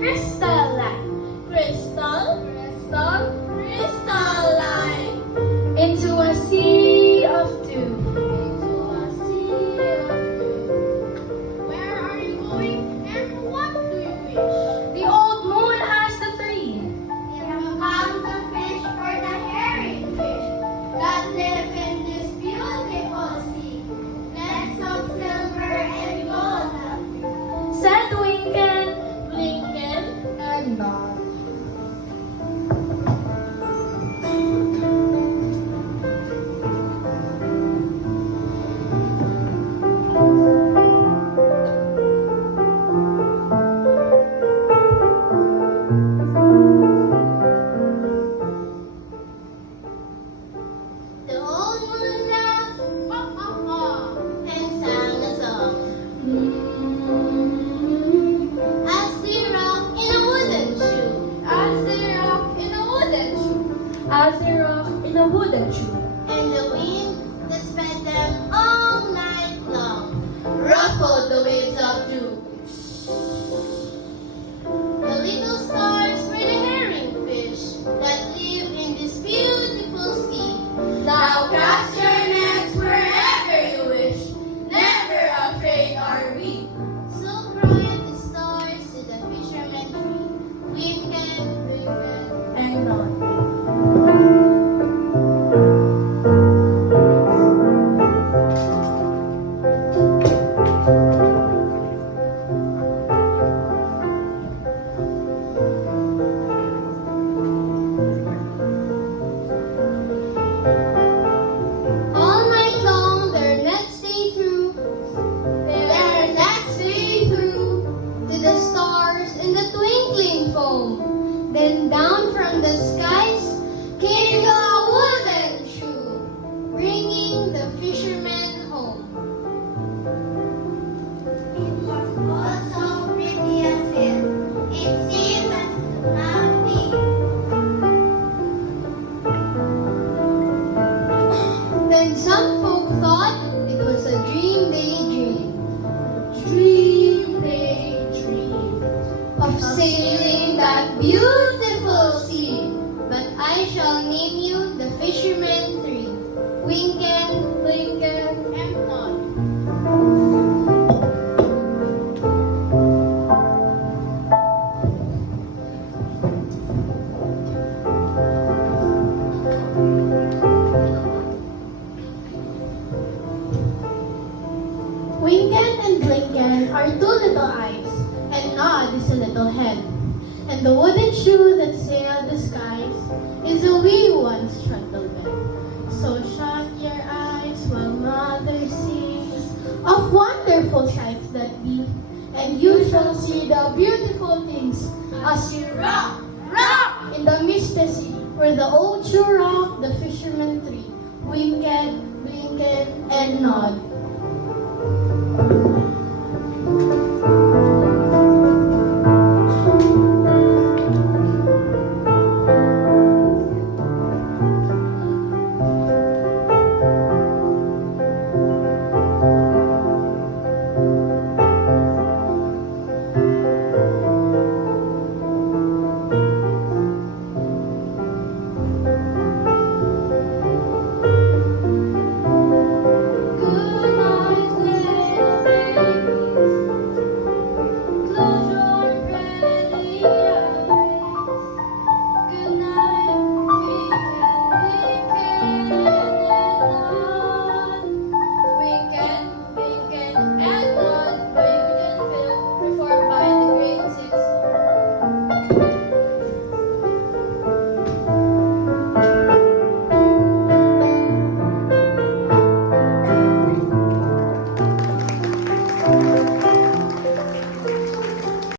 crystalline, crystalline, into a sea of dew. Where are you going and what do you wish? The old moon asked the tree. We have come to fish for the herring fish that live in this beautiful sea. Nets of silver and gold have we. Said Winken, Blinken and Nod. the old moon laughed, and sang a song. As they rock in a wooden shoe, As they rock in a wooden shoe. As they rock in a wooden shoe. and the wind that sped them all night long ruffled the waves of dew. The little stars were the herring fish that live in this beautiful sea. Now cast your nets wherever you wish, never afraid are we. So bright the stars to the fisherman tree, Winken, And Nod. all night long their nets stay through, their nets stay through to the stars in the twinkling foam. Then down from the skies came the wooden shoe, bringing the fishermen home. It was all so pretty as it seemed as it not be. Then some folk thought it was a dream they dreamed. Dream they dreamed of sailing that beautiful sea. But I shall name you the fishermen three, Winken, Blinken, and Nod. Winken and Blinken are two little eyes, and Nod is a little head. And the wooden shoe that sailed the skies is a wee one's trundle bed. So shut your eyes while Mother sings of wonderful sights that be, and you shall see the beautiful things as you rock, rock in the misty sea, where the old shoe rock the fisherman tree, Winken, Blinken, and Nod.